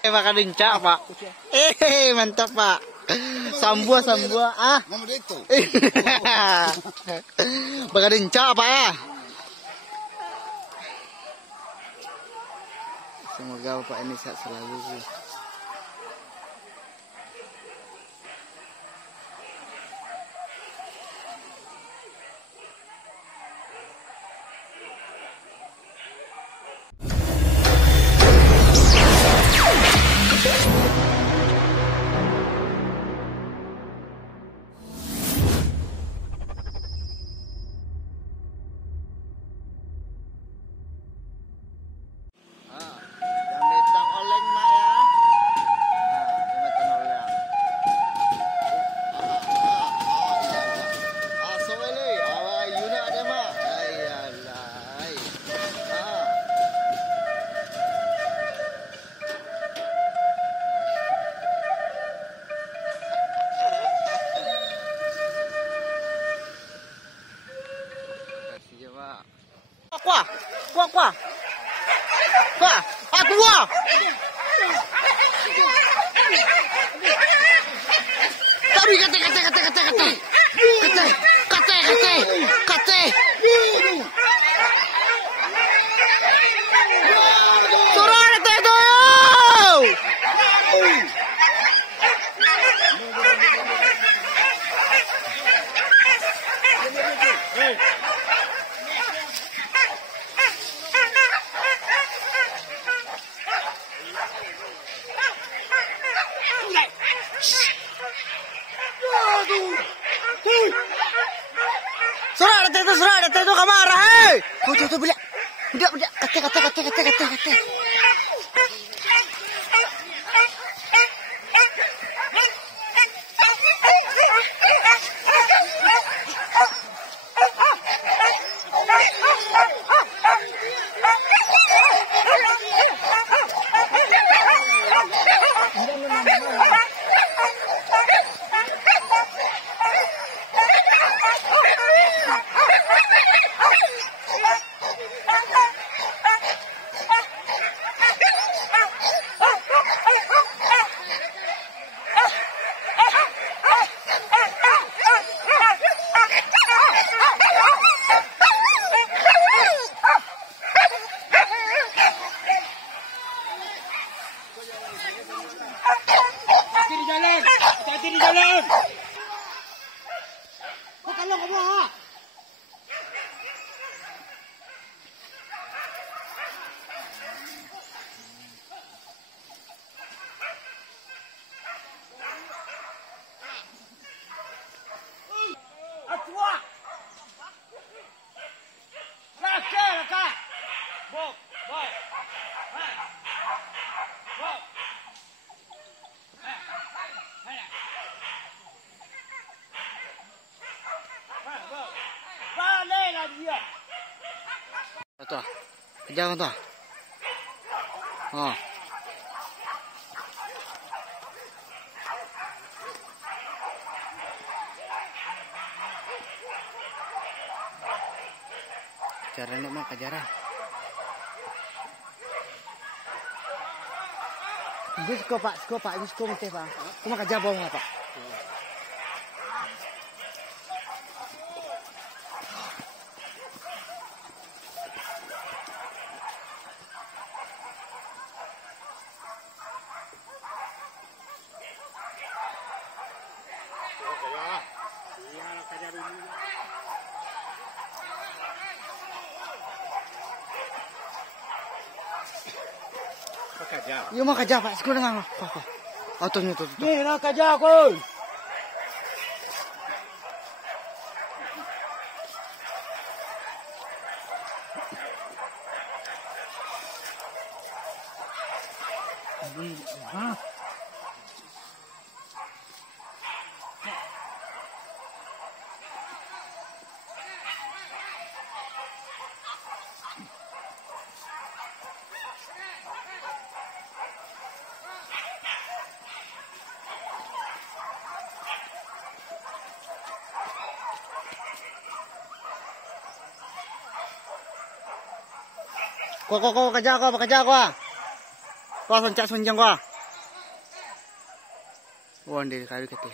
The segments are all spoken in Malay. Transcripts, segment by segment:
Makan rincak, Pak. Mantap, Pak. Sambua. Ah. Nama dia itu. Makan rincak, Pak ya. Semoga Bapak ini sehat selalu. Kuah. Aku wah. Tapi kate. Suruh ada itu. Surah ada itu kamar, hei. Tuh belia. Kate. Hati-hati di jalan. Kau kalau kamu ah. Atua. Laka. Bok. Tuh, kejar tuh. Oh. Caranya mah kejaran. Ini sko pak, ini sko mesti pak. Cuma kejar bawang pak. Yo mau kerja pak, sekolah nggak apa? Tuh. Nih nak kerja aku. Kau kerja aku. Kau sencak sunjang kau. Wan dia kali kete.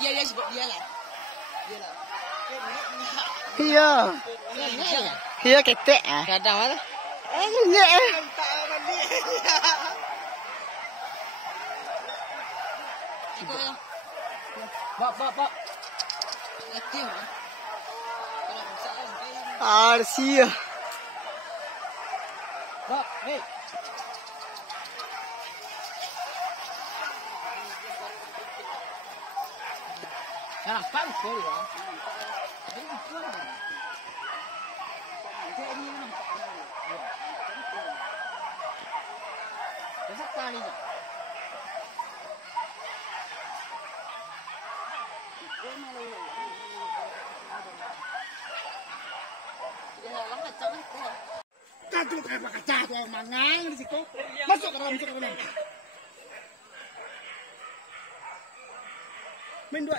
Dia sebab dia lah. Iya. Iya ketek ah. Kadang mana? Enggak. Pak. Yatim. Arsia. Pak, hey. Jangan panik sekali ya. Besok kali je. Kacau kayak apa kacau tu mangang di situ. Masuk ke dalam. Main dua.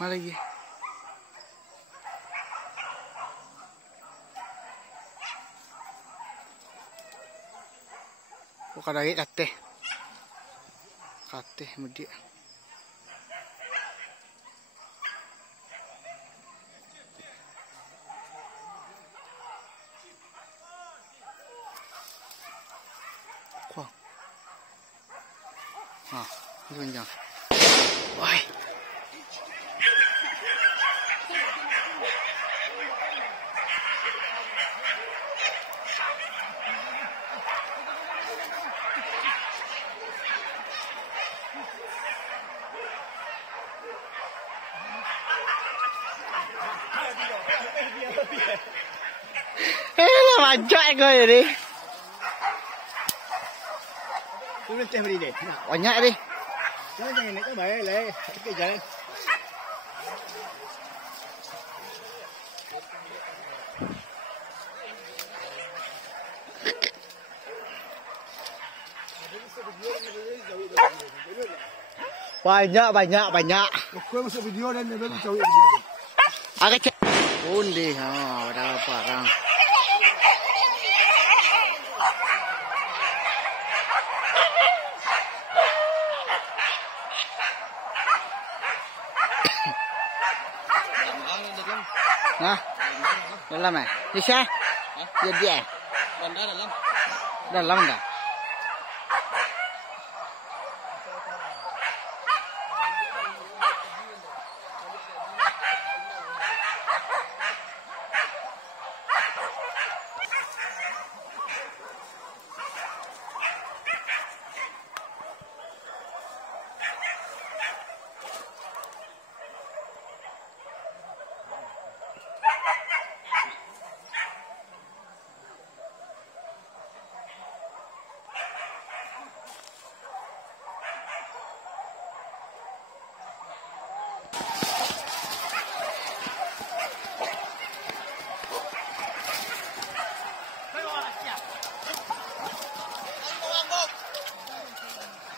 Mana lagi? Oh, kadang kate mudik. Kuah. Itu panjang. Wah. Lah banyak kau ni. Tu mesti beri deh. Banyak ni. Jangan naik ke baik le. Okey jalan. Banyak. Kau masuk video dan dia tahu video. Agak cek. Undi ha, pada apa orang. Hah? Dalam eh? Di sini? Dia. Dalam. Dalam dah.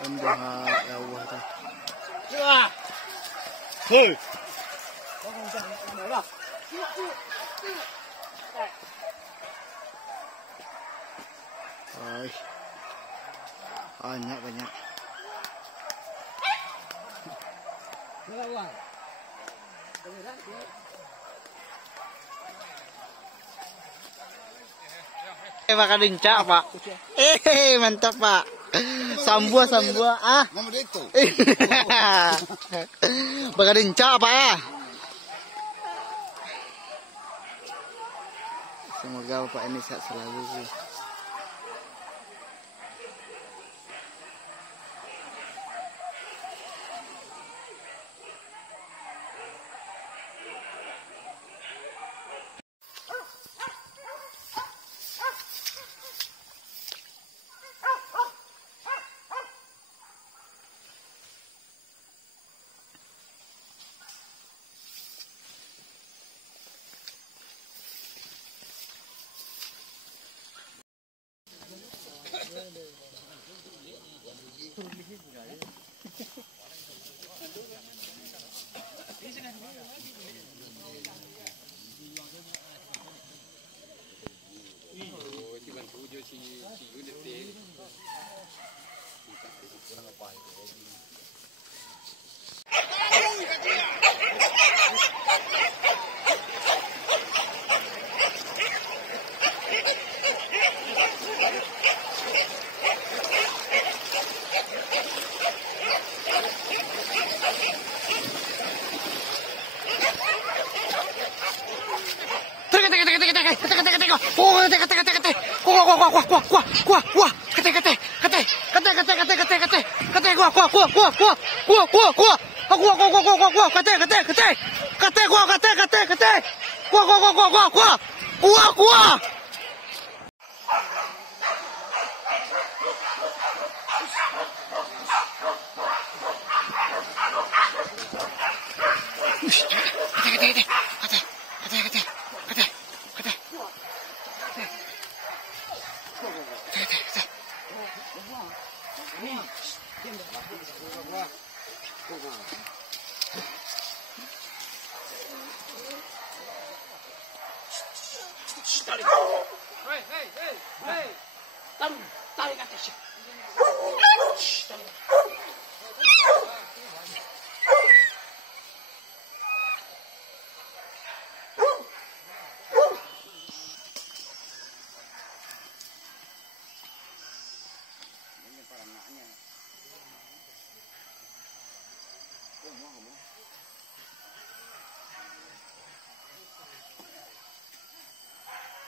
Ambil ya Allah tu. Wah. Hei. Ay. Banyak. Makan rincak, Pak. Mantap, Pak. Sambua. Ah. Nama dia itu. Makan rincak, Pak ya. Semoga Bapak ini sehat selalu.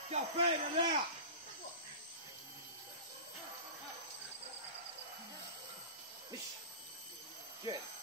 Capek dah. Good.